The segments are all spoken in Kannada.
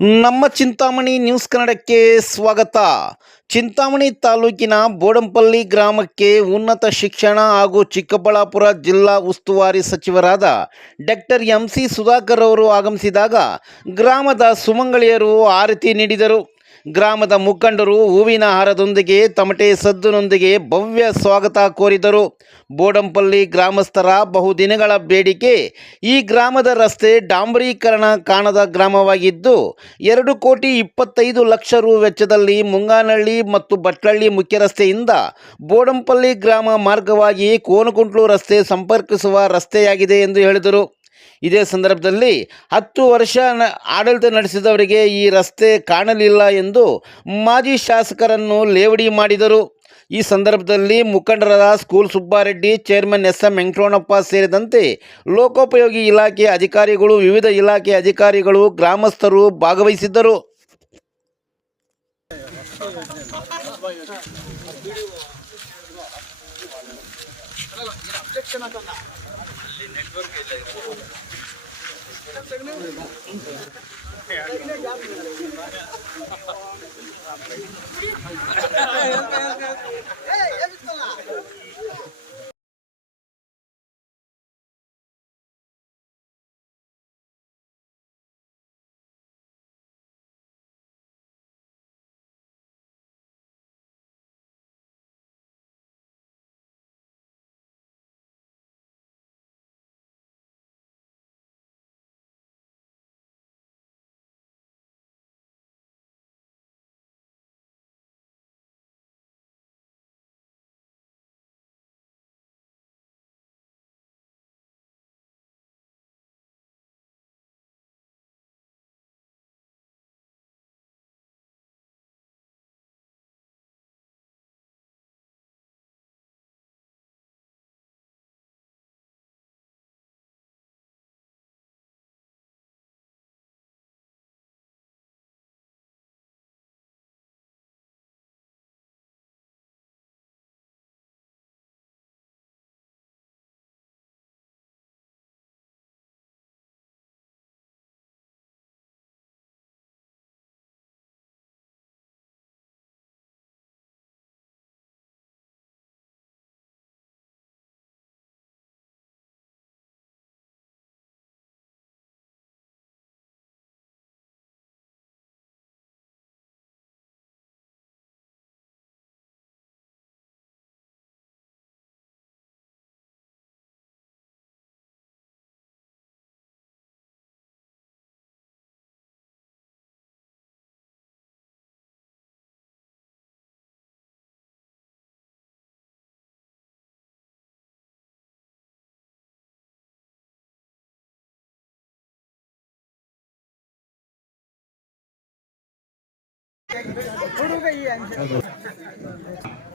ನಮ್ಮ ಚಿಂತಾಮಣಿ ನ್ಯೂಸ್ ಕನ್ನಡಕ್ಕೆ ಸ್ವಾಗತ. ಚಿಂತಾಮಣಿ ತಾಲೂಕಿನ ಬೋಡಂಪಲ್ಲಿ ಗ್ರಾಮಕ್ಕೆ ಉನ್ನತ ಶಿಕ್ಷಣ ಹಾಗೂ ಚಿಕ್ಕಬಳ್ಳಾಪುರ ಜಿಲ್ಲಾ ಉಸ್ತುವಾರಿ ಸಚಿವರಾದ ಡಾಕ್ಟರ್ ಎಂ ಸಿ ಸುಧಾಕರ್ ಅವರು ಆಗಮಿಸಿದಾಗ ಗ್ರಾಮದ ಸುಮಂಗಳಿಯರು ಆರತಿ ನೀಡಿದರು. ಗ್ರಾಮದ ಮುಖಂಡರು ಹೂವಿನ ಹಾರದೊಂದಿಗೆ ತಮಟೆ ಸದ್ದುನೊಂದಿಗೆ ಭವ್ಯ ಸ್ವಾಗತ ಕೋರಿದರು. ಬೋಡಂಪಲ್ಲಿ ಗ್ರಾಮಸ್ಥರ ಬಹುದಿನಗಳ ಬೇಡಿಕೆ ಈ ಗ್ರಾಮದ ರಸ್ತೆ ಡಾಂಬರೀಕರಣ ಕಾಣದ ಗ್ರಾಮವಾಗಿದ್ದು, ಎರಡು ಕೋಟಿ ಇಪ್ಪತ್ತೈದು ಲಕ್ಷ ರು ವೆಚ್ಚದಲ್ಲಿ ಮುಂಗಾನಹಳ್ಳಿ ಮತ್ತು ಬಟ್ಲಳ್ಳಿ ಮುಖ್ಯ ರಸ್ತೆಯಿಂದ ಬೋಡಂಪಲ್ಲಿ ಗ್ರಾಮ ಮಾರ್ಗವಾಗಿ ಕೋನಕುಂಟ್ಲು ರಸ್ತೆ ಸಂಪರ್ಕಿಸುವ ರಸ್ತೆಯಾಗಿದೆ ಎಂದು ಹೇಳಿದರು. ಇದೇ ಸಂದರ್ಭದಲ್ಲಿ ಹತ್ತು ವರ್ಷ ಆಡಳಿತ ನಡೆಸಿದವರಿಗೆ ಈ ರಸ್ತೆ ಕಾಣಲಿಲ್ಲ ಎಂದು ಮಾಜಿ ಶಾಸಕರನ್ನು ಲೇವಡಿ ಮಾಡಿದರು. ಈ ಸಂದರ್ಭದಲ್ಲಿ ಮುಖಂಡರಾದ school Subbareddy, chairman S M Venkataramanappa ಸೇರಿದಂತೆ ಲೋಕೋಪಯೋಗಿ ಇಲಾಖೆ ಅಧಿಕಾರಿಗಳು, ವಿವಿಧ ಇಲಾಖೆ ಅಧಿಕಾರಿಗಳು, ಗ್ರಾಮಸ್ಥರು ಭಾಗವಹಿಸಿದ್ದರು. Saya 啦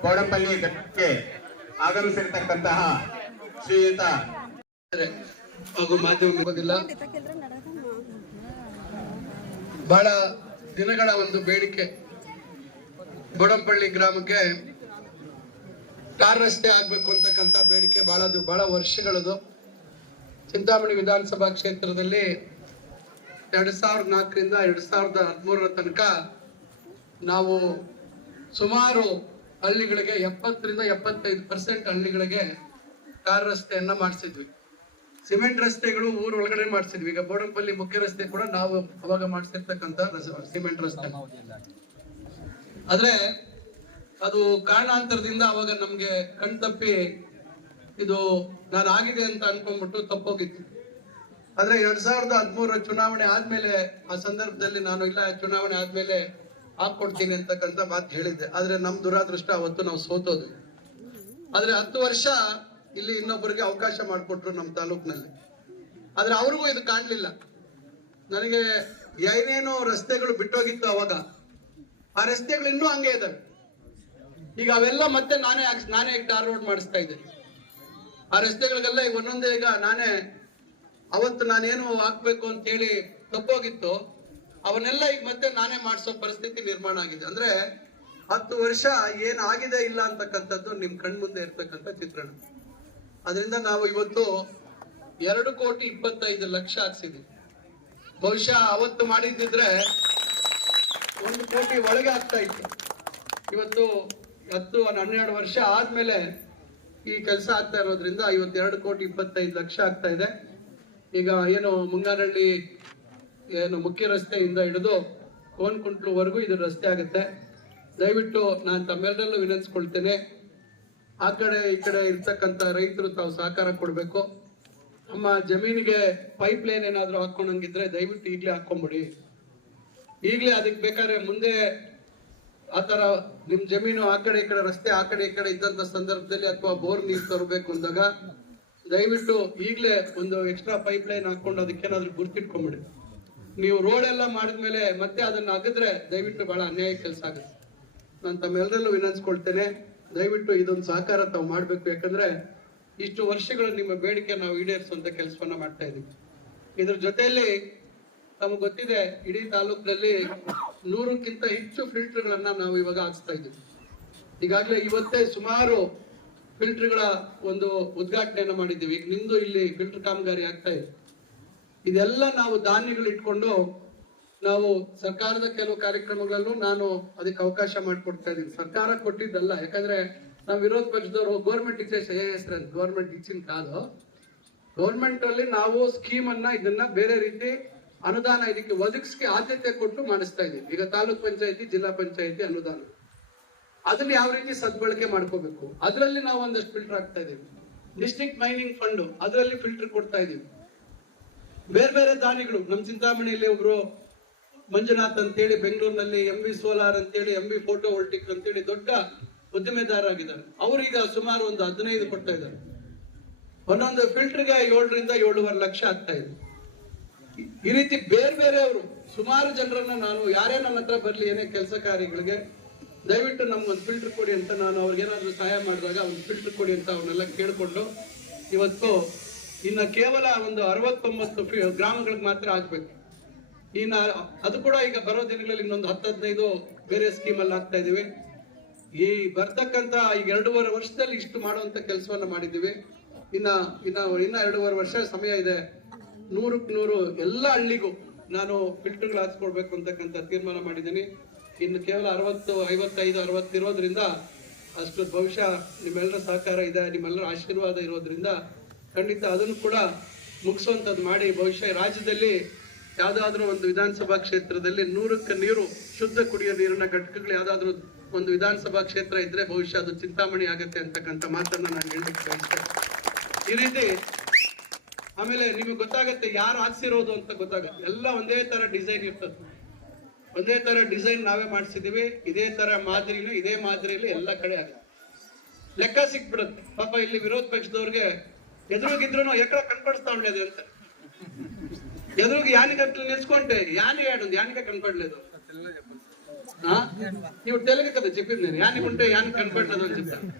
ಗೋಡಂಪಲ್ಲಿ ಘಟ್ಟಕ್ಕೆ ಆಗಮಿಸಿರ್ತಕ್ಕಂತಹ ಶ್ರೀಯುತ ಹಾಗೂ ಮಾಧ್ಯಮ ಬಹಳ ದಿನಗಳ ಒಂದು ಬೇಡಿಕೆ ಬೋಡಂಪಳ್ಳಿ ಗ್ರಾಮಕ್ಕೆ ಕಾರ್ ರಸ್ತೆ ಆಗ್ಬೇಕು ಅಂತಕ್ಕಂಥ ಬೇಡಿಕೆ ಬಹಳ ಬಹಳ ವರ್ಷಗಳದು. ಚಿಂತಾಮಣಿ ವಿಧಾನಸಭಾ ಕ್ಷೇತ್ರದಲ್ಲಿ ಎರಡ್ ಸಾವಿರದ ನಾಲ್ಕರಿಂದ ಎರಡ್ ಸಾವಿರದ ಹದಿಮೂರರ ತನಕ ನಾವು ಸುಮಾರು ಹಳ್ಳಿಗಳಿಗೆ ಎಪ್ಪತ್ತರಿಂದ ಎಪ್ಪತ್ತೈದು ಪರ್ಸೆಂಟ್ ಹಳ್ಳಿಗಳಿಗೆ ಕಾರ್ ರಸ್ತೆಯನ್ನ ಮಾಡಿಸಿದ್ವಿ. ಸಿಮೆಂಟ್ ರಸ್ತೆಗಳು ಊರ್ ಒಳಗಡೆ ಮಾಡಿಸಿದ್ವಿ. ಈಗ ಬೋಡಂಪಲ್ಲಿ ಮುಖ್ಯ ರಸ್ತೆ ಕೂಡ ನಾವು ಅವಾಗ ಮಾಡಿಸಿರ್ತಕ್ಕಂಥ ಸಿಮೆಂಟ್ ರಸ್ತೆ. ಆದ್ರೆ ಅದು ಕಾರಣಾಂತರದಿಂದ ಅವಾಗ ನಮ್ಗೆ ಕಣ್ತಪ್ಪಿ ಇದು ನಾನು ಆಗಿದೆ ಅಂತ ಅನ್ಕೊಂಡ್ಬಿಟ್ಟು ತಪ್ಪೋಗಿತ್ತು. ಆದ್ರೆ ಎರಡ್ ಸಾವಿರದ ಹದಿಮೂರರ ಚುನಾವಣೆ ಆದ್ಮೇಲೆ ಆ ಸಂದರ್ಭದಲ್ಲಿ ನಾನು ಇಲ್ಲ, ಚುನಾವಣೆ ಆದ್ಮೇಲೆ ಹಾಕೊಡ್ತೀನಿ ಅಂತಕ್ಕಂಥ ಮಾತು ಹೇಳಿದ್ದೆ. ಆದ್ರೆ ನಮ್ ದುರಾದೃಷ್ಟ ಅವತ್ತು ನಾವು ಸೋತೋದು ಆದ್ರೆ ಹತ್ತು ವರ್ಷ ಇಲ್ಲಿ ಇನ್ನೊಬ್ಬರಿಗೆ ಅವಕಾಶ ಮಾಡಿಕೊಟ್ರು ನಮ್ಮ ತಾಲೂಕಿನಲ್ಲಿ. ಆದ್ರೆ ಅವ್ರಿಗೂ ಇದು ಕಾಣ್ಲಿಲ್ಲ. ನನಗೆ ಏನೇನೋ ರಸ್ತೆಗಳು ಬಿಟ್ಟೋಗಿತ್ತು ಅವಾಗ. ಆ ರಸ್ತೆಗಳು ಇನ್ನೂ ಹಂಗೆ ಇದಾವೆ. ಈಗ ಅವೆಲ್ಲ ಮತ್ತೆ ನಾನೇ ನಾನೇ ಈಗ ಟಾರ್ ರೋಡ್ ಮಾಡಿಸ್ತಾ ಇದ್ದೀನಿ. ಆ ರಸ್ತೆಗಳಿಗೆಲ್ಲ ಈಗ ಒಂದೊಂದೇ ಈಗ ನಾನೇ ಅವತ್ತು ನಾನೇನು ಹಾಕ್ಬೇಕು ಅಂತ ಹೇಳಿ ತಪ್ಪೋಗಿತ್ತು. ಅವನ್ನೆಲ್ಲ ಈಗ ಮತ್ತೆ ನಾನೇ ಮಾಡಿಸೋ ಪರಿಸ್ಥಿತಿ ನಿರ್ಮಾಣ ಆಗಿದೆ. ಅಂದ್ರೆ ಹತ್ತು ವರ್ಷ ಏನ್ ಆಗಿದೆ ಇಲ್ಲ ಅಂತಕ್ಕಂಥದ್ದು ನಿಮ್ ಕಣ್ಮುಂದೆ ಇರ್ತಕ್ಕಂಥ ಚಿತ್ರಣ. ಅದರಿಂದ ನಾವು ಇವತ್ತು ಎರಡು ಕೋಟಿ ಇಪ್ಪತ್ತೈದು ಲಕ್ಷ ಹಾಕ್ಸಿದ್ವಿ. ಬಹುಶಃ ಅವತ್ತು ಮಾಡಿದ್ದಿದ್ರೆ ಒಂದು ಕೋಟಿ ಒಳಗೆ ಆಗ್ತಾ ಇತ್ತು. ಇವತ್ತು ಹತ್ತು ಹನ್ನೆರಡು ವರ್ಷ ಆದ್ಮೇಲೆ ಈ ಕೆಲಸ ಆಗ್ತಾ ಇರೋದ್ರಿಂದ ಇವತ್ತು ಎರಡು ಕೋಟಿ ಇಪ್ಪತ್ತೈದು ಲಕ್ಷ ಆಗ್ತಾ ಇದೆ. ಈಗ ಏನು ಮುಂಗಾರಹಳ್ಳಿ ಏನು ಮುಖ್ಯ ರಸ್ತೆಯಿಂದ ಹಿಡಿದು ಕೋನ್ಕುಂಟ್ಲುವರೆಗೂ ಇದು ರಸ್ತೆ ಆಗುತ್ತೆ. ದಯವಿಟ್ಟು ನಾನು ತಮ್ಮೆಲ್ಲರಲ್ಲೂ ವಿನಂತಿಸ್ಕೊಳ್ತೇನೆ. ಆ ಕಡೆ ಈ ಕಡೆ ಇರ್ತಕ್ಕಂಥ ರೈತರು ತಾವು ಸಹಕಾರ ಕೊಡಬೇಕು. ನಮ್ಮ ಜಮೀನಿಗೆ ಪೈಪ್ ಲೈನ್ ಏನಾದರೂ ಹಾಕೊಂಡಂಗಿದ್ರೆ ದಯವಿಟ್ಟು ಈಗಲೇ ಹಾಕ್ಕೊಂಬಿಡಿ. ಈಗಲೇ ಅದಕ್ಕೆ ಬೇಕಾದ್ರೆ ಮುಂದೆ ಆ ಥರ ನಿಮ್ಮ ಜಮೀನು ಆ ಕಡೆ ಈ ಕಡೆ ರಸ್ತೆ ಆ ಕಡೆ ಈ ಕಡೆ ಇದ್ದಂಥ ಸಂದರ್ಭದಲ್ಲಿ ಅಥವಾ ಬೋರ್ ನೀರು ತರಬೇಕು ಅಂದಾಗ ದಯವಿಟ್ಟು ಈಗಲೇ ಒಂದು ಎಕ್ಸ್ಟ್ರಾ ಪೈಪ್ ಲೈನ್ ಹಾಕೊಂಡು ಅದಕ್ಕೇನಾದ್ರೂ ಗುರ್ತಿಟ್ಕೊಂಬಿಡಿ. ನೀವು ರೋಡ್ ಎಲ್ಲ ಮಾಡಿದ್ಮೇಲೆ ಮತ್ತೆ ಅದನ್ನ ಅಗದ್ರೆ ದಯವಿಟ್ಟು ಬಹಳ ಅನ್ಯಾಯ ಕೆಲಸ ಆಗುತ್ತೆ. ನಾನು ತಮ್ಮೆಲ್ಲರಲ್ಲೂ ವಿನಂತಿಸ್ಕೊಳ್ತೇನೆ, ದಯವಿಟ್ಟು ಇದೊಂದು ಸಹಕಾರ ತಾವು ಮಾಡ್ಬೇಕು. ಯಾಕಂದ್ರೆ ಇಷ್ಟು ವರ್ಷಗಳು ನಿಮ್ಮ ಬೇಡಿಕೆ ನಾವು ಈಡೇರಿಸುವಂತ ಕೆಲಸವನ್ನ ಮಾಡ್ತಾ ಇದೀವಿ. ಇದ್ರ ಜೊತೆಯಲ್ಲಿ ತಮಗೆ ಗೊತ್ತಿದೆ, ಇಡೀ ತಾಲೂಕಿನಲ್ಲಿ ನೂರಕ್ಕಿಂತ ಹೆಚ್ಚು ಫಿಲ್ಟರ್ಗಳನ್ನ ನಾವು ಇವಾಗ ಹಾಕ್ಸ್ತಾ ಇದ್ದೀವಿ ಈಗಾಗಲೇ ಇವತ್ತೇ ಸುಮಾರು ಫಿಲ್ಟರ್ಗಳ ಒಂದು ಉದ್ಘಾಟನೆಯನ್ನು ಮಾಡಿದ್ದೀವಿ. ಈಗ ನಿಮ್ದು ಇಲ್ಲಿ ಫಿಲ್ಟರ್ ಕಾಮಗಾರಿ ಆಗ್ತಾ ಇದೆ. ಇದೆಲ್ಲ ನಾವು ಧಾನ್ಯಗಳು ಇಟ್ಕೊಂಡು ನಾವು ಸರ್ಕಾರದ ಕೆಲವು ಕಾರ್ಯಕ್ರಮಗಳಲ್ಲೂ ನಾನು ಅದಕ್ಕೆ ಅವಕಾಶ ಮಾಡಿಕೊಡ್ತಾ ಇದ್ದೀನಿ. ಸರ್ಕಾರ ಕೊಟ್ಟಿದ್ದಲ್ಲ, ಯಾಕಂದ್ರೆ ನಾವು ವಿರೋಧ ಪಕ್ಷದವರು ಗೌರ್ಮೆಂಟ್ ಇಚ್ಛೆ ಹೆಸರು ಗೌರ್ಮೆಂಟ್ ಇಚ್ಛಿನ ಕಾದು ಗೌರ್ಮೆಂಟ್ ಅಲ್ಲಿ ನಾವು ಸ್ಕೀಮ್ ಅನ್ನ ಇದನ್ನ ಬೇರೆ ರೀತಿ ಅನುದಾನ ಇದಕ್ಕೆ ಒದಗಿಸಿ ಆದ್ಯತೆ ಕೊಟ್ಟು ಮಾಡಿಸ್ತಾ ಇದ್ದೀವಿ. ಈಗ ತಾಲೂಕ್ ಪಂಚಾಯತಿ, ಜಿಲ್ಲಾ ಪಂಚಾಯತಿ ಅನುದಾನ. ಅದನ್ನ ಯಾವ ರೀತಿ ಸದ್ಬಳಕೆ ಮಾಡ್ಕೋಬೇಕು? ಅದರಲ್ಲಿ ನಾವು ಒಂದಷ್ಟು ಫಿಲ್ಟರ್ ಆಗ್ತಾ ಇದ್ದೀವಿ. ಡಿಸ್ಟ್ರಿಕ್ಟ್ ಮೈನಿಂಗ್ ಫಂಡ್ ಅದರಲ್ಲಿ ಫಿಲ್ಟರ್ ಕೊಡ್ತಾ ಇದೀವಿ ಬೇರೆ ಬೇರೆ ದಾನಿಗಳು ನಮ್ಮ ಚಿಂತಾಮಣಿಯಲ್ಲಿ ಒಬ್ರು ಮಂಜುನಾಥ್ ಅಂತೇಳಿ ಬೆಂಗಳೂರಿನಲ್ಲಿ ಎಂ ವಿ ಸೋಲಾರ್ ಅಂತೇಳಿ ಎಂ ವಿ ಫೋಟೋ ವೋಲ್ಟಿಕ್ ಅಂತೇಳಿ ದೊಡ್ಡ ಉದ್ದಿಮೆದಾರರಾಗಿದ್ದಾರೆ ಅವರೀಗ ಸುಮಾರು ಒಂದು ಹದಿನೈದು ಕೊಡ್ತಾ ಇದ್ದಾರೆ. ಒಂದೊಂದು ಫಿಲ್ಟರ್ಗೆ ಏಳರಿಂದ ಏಳುವರೆ ಲಕ್ಷ ಆಗ್ತಾ ಇದೆ. ಈ- ರೀತಿ ಬೇರೆ ಬೇರೆ ಅವರು ಸುಮಾರು ಜನರನ್ನ ನಾನು, ಯಾರೇ ನನ್ನ ಹತ್ರ ಬರಲಿ, ಏನೇ ಕೆಲಸ ಕಾರ್ಯಗಳಿಗೆ, ದಯವಿಟ್ಟು ನಮ್ಗೊಂದು ಫಿಲ್ಟರ್ ಕೊಡಿ ಅಂತ ನಾನು ಅವ್ರಿಗೇನಾದ್ರೂ ಸಹಾಯ ಮಾಡಿದಾಗ ಒಂದು ಫಿಲ್ಟರ್ ಕೊಡಿ ಅಂತ ಅವನ್ನೆಲ್ಲ ಕೇಳಿಕೊಂಡು ಇವತ್ತು ಇನ್ನ ಕೇವಲ ಒಂದು ಅರವತ್ತೊಂಬತ್ತು ಗ್ರಾಮಗಳಿಗೆ ಮಾತ್ರ ಆಗ್ಬೇಕು. ಇನ್ನ ಅದು ಕೂಡ ಈಗ ಬರೋ ದಿನಗಳಲ್ಲಿ ಇನ್ನೊಂದು ಹತ್ತು ಹದಿನೈದು ಬೇರೆ ಸ್ಕೀಮ್ ಅಲ್ಲಿ ಆಗ್ತಾ ಇದ್ದೀವಿ. ಈ ಬರ್ತಕ್ಕಂತ ಈಗ ಎರಡೂವರೆ ವರ್ಷದಲ್ಲಿ ಇಷ್ಟು ಮಾಡುವಂತ ಕೆಲಸವನ್ನ ಮಾಡಿದ್ದೀವಿ. ಇನ್ನ ಇನ್ನ ಇನ್ನ ಎರಡೂವರೆ ವರ್ಷ ಸಮಯ ಇದೆ. ನೂರಕ್ಕೆ ನೂರು ಎಲ್ಲ ಹಳ್ಳಿಗೂ ನಾನು ಫಿಲ್ಟರ್ಗಳು ಹಾಕ್ಸ್ಕೊಡ್ಬೇಕು ಅಂತಕ್ಕಂಥ ತೀರ್ಮಾನ ಮಾಡಿದ್ದೀನಿ. ಇನ್ನು ಕೇವಲ ಅರವತ್ತು, ಐವತ್ತೈದು ಅರವತ್ತಿರೋದ್ರಿಂದ ಅಷ್ಟು ಬಹುಶಃ ನಿಮ್ಮೆಲ್ಲರ ಸಹಕಾರ ಇದೆ ನಿಮ್ಮೆಲ್ಲರ ಆಶೀರ್ವಾದ ಇರೋದ್ರಿಂದ ಖಂಡಿತ ಅದನ್ನು ಕೂಡ ಮುಗಿಸುವಂಥದ್ದು ಮಾಡಿ. ಬಹುಶಃ ರಾಜ್ಯದಲ್ಲಿ ಯಾವುದಾದ್ರೂ ಒಂದು ವಿಧಾನಸಭಾ ಕ್ಷೇತ್ರದಲ್ಲಿ ನೂರಕ್ಕೆ ನೀರು ಶುದ್ಧ ಕುಡಿಯೋ ನೀರಿನ ಘಟಕಗಳು ಯಾವುದಾದ್ರೂ ಒಂದು ವಿಧಾನಸಭಾ ಕ್ಷೇತ್ರ ಇದ್ರೆ ಬಹುಶಃ ಅದು ಚಿಂತಾಮಣಿ ಆಗುತ್ತೆ ಅಂತಕ್ಕಂಥ ಮಾತನ್ನ ನಾನು ಹೇಳಲಿಕ್ಕೆ ಈ ರೀತಿ ಆಮೇಲೆ ನಿಮಗೆ ಗೊತ್ತಾಗತ್ತೆ ಯಾರು ಹಾಕ್ಸಿರೋದು ಅಂತ ಗೊತ್ತಾಗುತ್ತೆ. ಎಲ್ಲ ಒಂದೇ ತರ ಡಿಸೈನ್ ಇರ್ತದೆ. ಒಂದೇ ತರ ಡಿಸೈನ್ ನಾವೇ ಮಾಡಿಸಿದೀವಿ ಇದೇ ತರ ಮಾದರಿನ ಇದೇ ಮಾದರಿಯಲ್ಲಿ ಎಲ್ಲ ಕಡೆ ಆಗುತ್ತೆ. ಲೆಕ್ಕ ಸಿಕ್ಬಿಡುತ್ತೆ. ಪಾಪ ಇಲ್ಲಿ ವಿರೋಧ ಪಕ್ಷದವ್ರಿಗೆ ఎదురుకి ఎదురుకిద్దరును ఎక్కడ కనపడుస్తాం లేదు ఎంత ఎదురుకి యాని యానికట్లు నేర్చుకుంటే యాని ఏడుంది యానిక కనపడలేదు. నువ్వు తెలుగు కదా చెప్పింది నేను. యానికి ఉంటే యానికి కనపడలేదు అని చెప్పాను